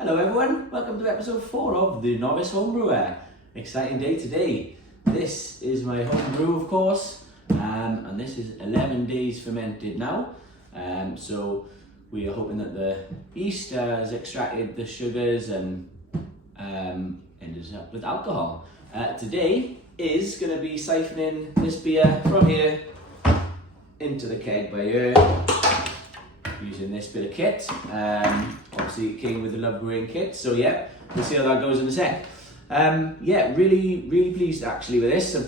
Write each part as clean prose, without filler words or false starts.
Hello everyone, welcome to episode 4 of the Novice Home Brewer. Exciting day today. This is my home brew, of course, and this is 11 days fermented now. So we are hoping that the yeast has extracted the sugars and ended up with alcohol. Today is going to be siphoning this beer from here into the keg by here, using this bit of kit. Obviously it came with the Love Brewing kit, so yeah, we'll see how that goes in a sec. Yeah, really pleased actually with this. So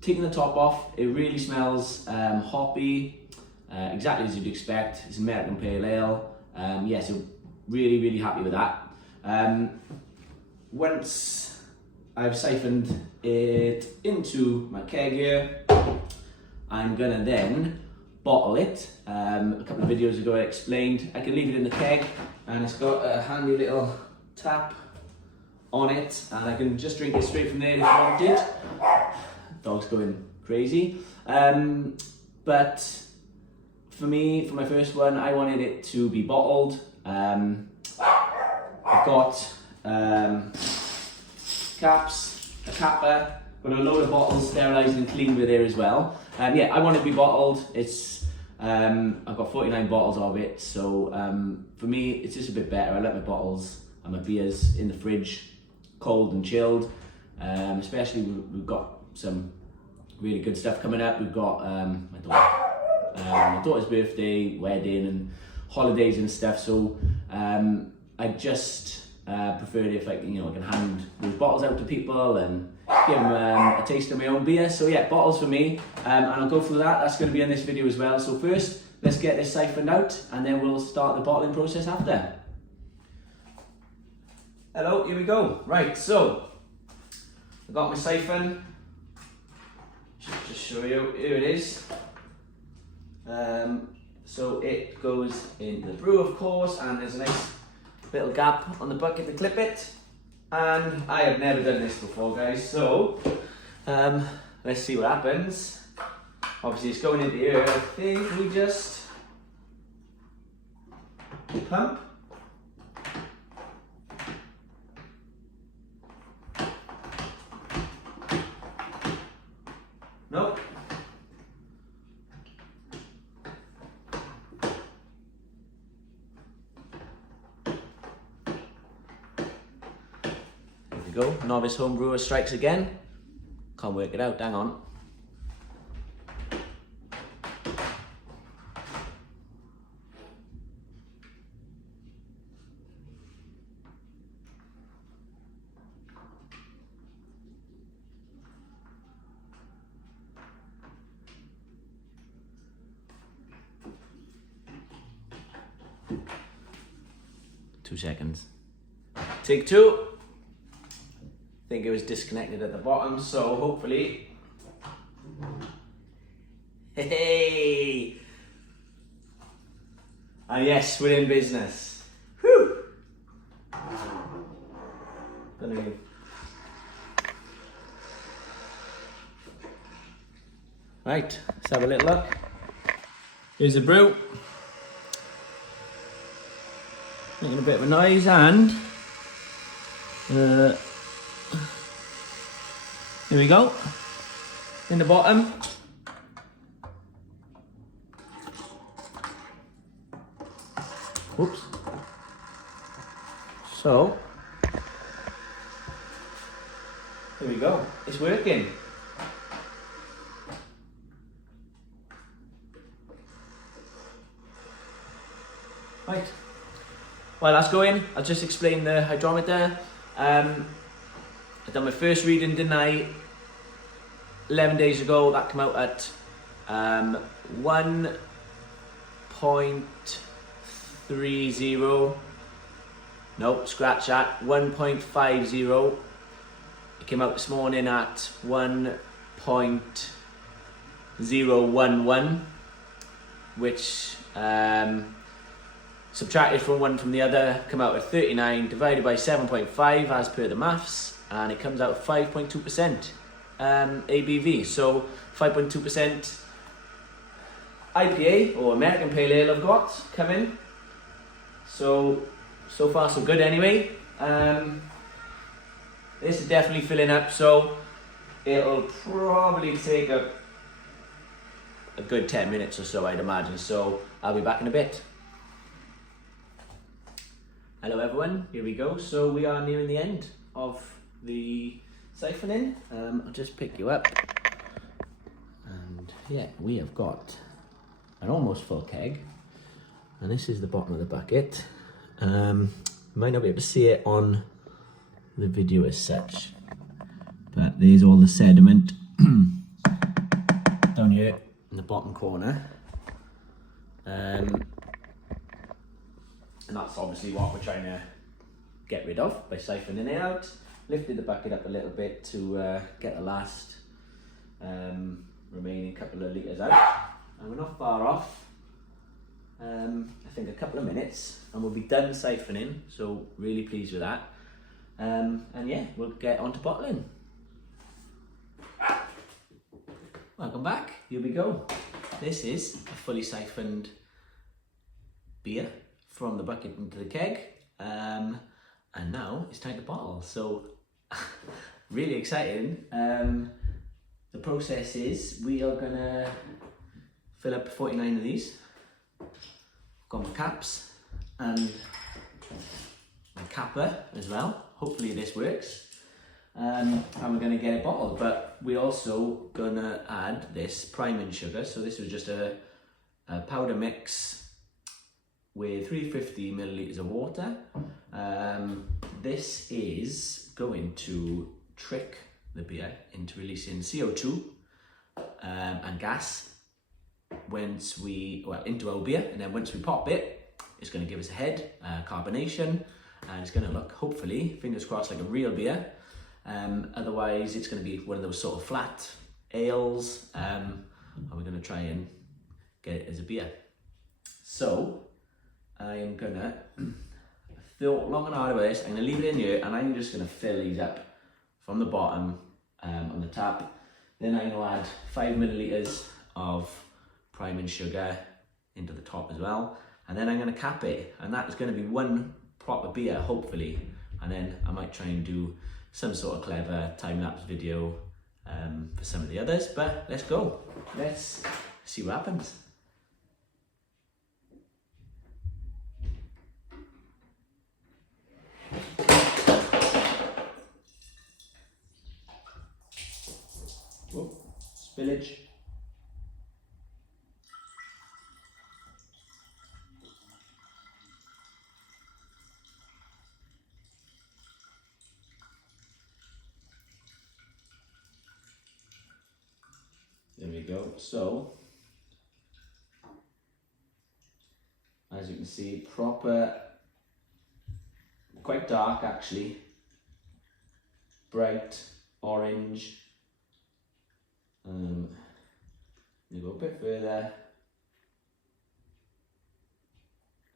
taking the top off, it really smells hoppy, exactly as you'd expect. It's American Pale Ale. Yeah, so really happy with that. Once I've siphoned it into my keg here, I'm gonna then bottle it. A couple of videos ago I explained I can leave it in the keg and it's got a handy little tap on it and I can just drink it straight from there if I wanted. Dog's going crazy. But for me, for my first one, I wanted it to be bottled. I've got caps, a capper, got a load of bottles sterilised and cleaned with there as well. Yeah, I want it to be bottled. It's I've got 49 bottles of it, so for me it's just a bit better. I like my bottles and my beers in the fridge, cold and chilled. Especially we've got some really good stuff coming up. We've got my daughter's birthday, wedding and holidays and stuff, so I just preferred if I can hand those bottles out to people and give them a taste of my own beer. So yeah, bottles for me, and I'll go through that. That's going to be in this video as well. So first, let's get this siphoned out and then we'll start the bottling process after. Hello, here we go. Right, so I've got my siphon. Should just show you, here it is. So it goes in the brew, of course, and there's a nice little gap on the bucket to clip it. And I have never done this before, guys, so let's see what happens. Obviously it's going into here. I think we just pump. Nope. Go. Novice home brewer strikes again. Can't work it out, hang on. Two seconds. Take two. I think it was disconnected at the bottom, so hopefully, hey, and yes, we're in business. Whew. Right, let's have a little look. Here's the brew, making a bit of a noise, and here we go, in the bottom. Oops. So, here we go, it's working. Right, while that's going, I'll just explain the hydrometer. I done my first reading, didn't I? 11 days ago, that came out at 1.30. Nope, scratch that. 1.50. It came out this morning at 1.011, which subtracted from one from the other, come out at 39, divided by 7.5 as per the maths, and it comes out at 5.2% ABV. So 5.2% IPA or American Pale Ale I've got coming. So so far so good anyway. This is definitely filling up, so it'll probably take a good 10 minutes or so, I'd imagine. So I'll be back in a bit. Hello everyone, here we go. So we are nearing the end of the siphoning. I'll just pick you up. And yeah, we have got an almost full keg. And this is the bottom of the bucket. You might not be able to see it on the video as such, but there's all the sediment down here in the bottom corner. And that's obviously what we're trying to get rid of by siphoning it out. Lifted the bucket up a little bit to get the last remaining couple of litres out. And we're not far off. I think a couple of minutes and we'll be done siphoning, so really pleased with that. And yeah, we'll get on to bottling. Welcome back, here we go. This is a fully siphoned beer from the bucket into the keg. And now it's time to bottle, so really exciting. The process is we are gonna fill up 49 of these. Got my caps and my capper as well. Hopefully this works. And we're going to get it bottled, but we're also going to add this priming sugar. So this was just a powder mix with 350 millilitres of water. This is going to trick the beer into releasing CO2 and gas into our beer, and then once we pop it, it's going to give us a head, carbonation, and it's going to look, hopefully, fingers crossed, like a real beer. Otherwise it's going to be one of those sort of flat ales, and we're going to try and get it as a beer. So I am going to thought long and hard about this. I'm going to leave it in here, and I'm just going to fill these up from the bottom on the tap. Then I'm going to add 5 millilitres of priming sugar into the top as well, and then I'm going to cap it, and that is going to be one proper beer, hopefully. And then I might try and do some sort of clever time-lapse video for some of the others, but let's go. Let's see what happens. Oh, spillage. There we go. So, as you can see, proper, quite dark actually, bright orange. You go a bit further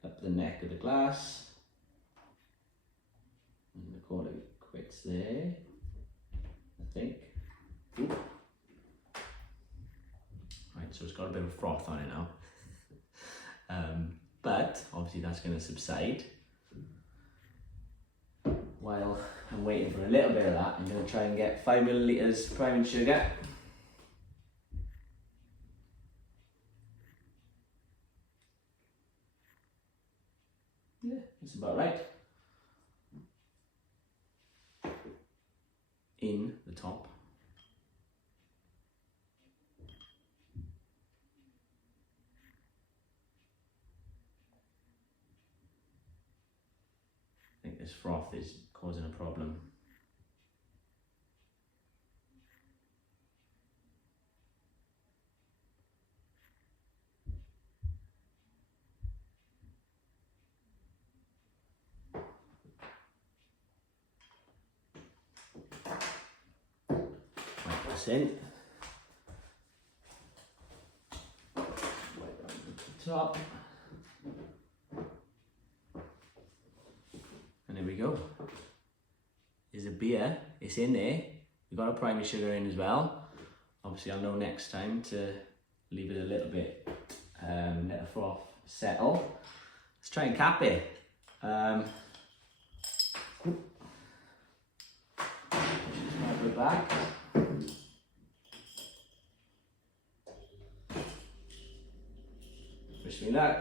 up the neck of the glass, and the call it quits there, I think. Ooh. Right, so it's got a bit of froth on it now. But obviously that's going to subside. While I'm waiting for a little bit of that, I'm going to try and get 5 millilitres priming sugar. Yeah, that's about right. In the top. I think this froth is causing a problem. Wipe this in. Wipe the top. And there we go. There's a beer, it's in there. We've got a primary sugar in as well. Obviously I'll know next time to leave it a little bit, let the froth settle. Let's try and cap it. Just back. Wish me luck.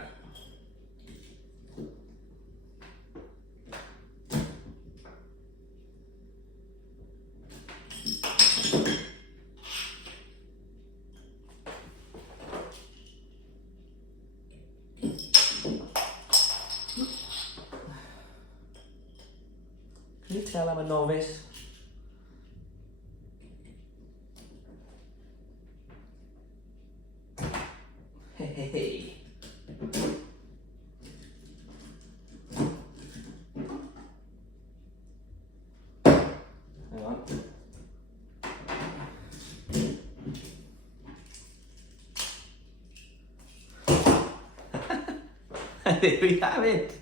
Can you tell I'm a novice? Hey. Hang on. There we have it.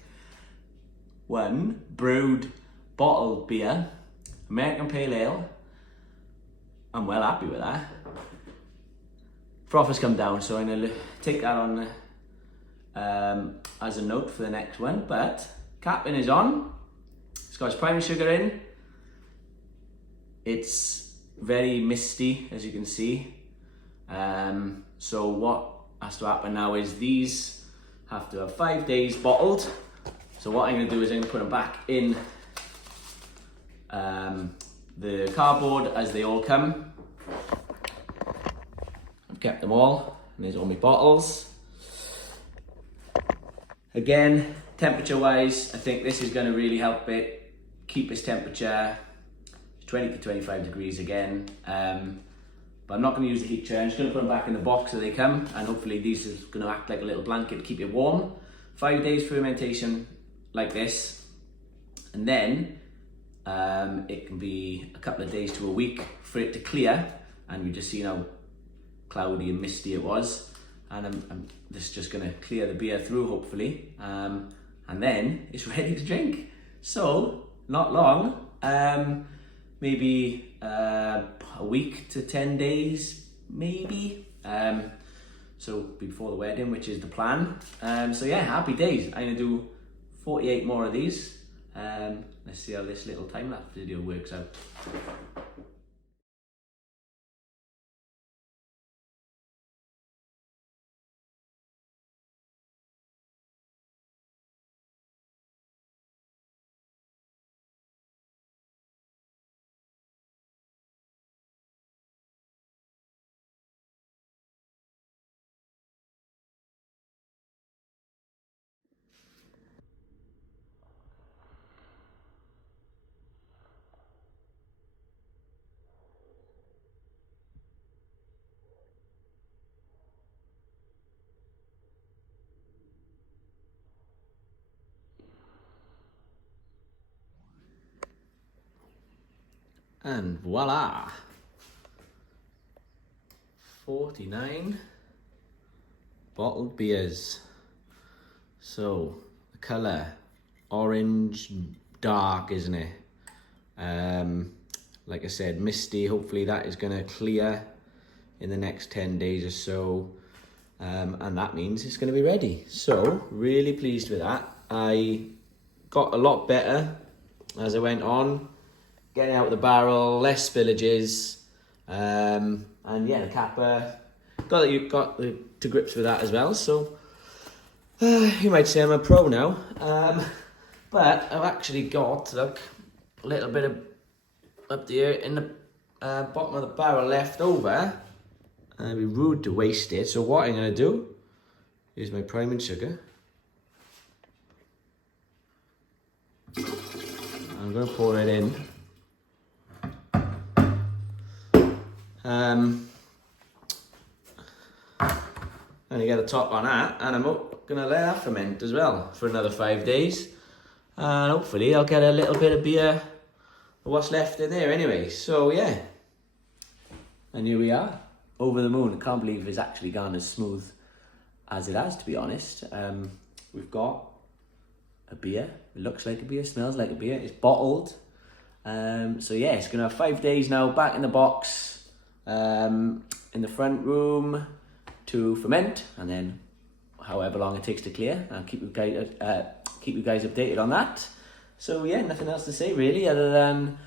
One brewed bottled beer, American Pale Ale. I'm well happy with that. Profit's come down, so I'm gonna take that on as a note for the next one. But capping is on. It's got its primary sugar in. It's very misty, as you can see. So what has to happen now is these have to have 5 days bottled. So what I'm gonna do is I'm gonna put them back in the cardboard as they all come. I've kept them all, and there's all my bottles. Again, temperature wise, I think this is gonna really help it keep its temperature 20 to 25 degrees again. But I'm not going to use the heat chair. I'm just going to put them back in the box as they come, and hopefully these is going to act like a little blanket to keep it warm. 5 days fermentation like this, and then it can be a couple of days to a week for it to clear, and you just see how cloudy and misty it was, and this is just going to clear the beer through hopefully, and then it's ready to drink. So not long, maybe a week to 10 days, maybe. So before the wedding, which is the plan. So yeah, happy days. I'm gonna do 48 more of these. Let's see how this little time-lapse video works out. And voila! 49 bottled beers. So the colour, orange, dark, isn't it? Like I said, misty. Hopefully that is going to clear in the next 10 days or so. And that means it's going to be ready. So really pleased with that. I got a lot better as I went on, getting out of the barrel, less spillages, and yeah, the capper, got to grips with that as well. So you might say I'm a pro now, but I've actually got, look, a little bit of up there in the bottom of the barrel left over. It'd be rude to waste it. So what I'm going to do is my priming sugar. I'm going to pour it in. And you get a top on that, and I'm gonna let that ferment as well for another 5 days, and hopefully I'll get a little bit of beer, what's left in there anyway. So yeah, and here we are, over the moon. I can't believe it's actually gone as smooth as it has, to be honest. We've got a beer, it looks like a beer, smells like a beer, it's bottled. So yeah, it's gonna have 5 days now back in the box, in the front room to ferment, and then however long it takes to clear. I'll keep you guys updated on that. So yeah, nothing else to say really, other than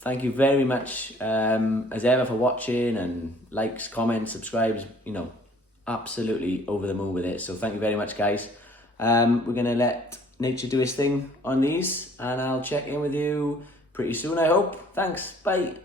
thank you very much as ever for watching, and likes, comments, subscribes, you know, absolutely over the moon with it. So thank you very much, guys. We're going to let nature do its thing on these, and I'll check in with you pretty soon, I hope. Thanks, bye.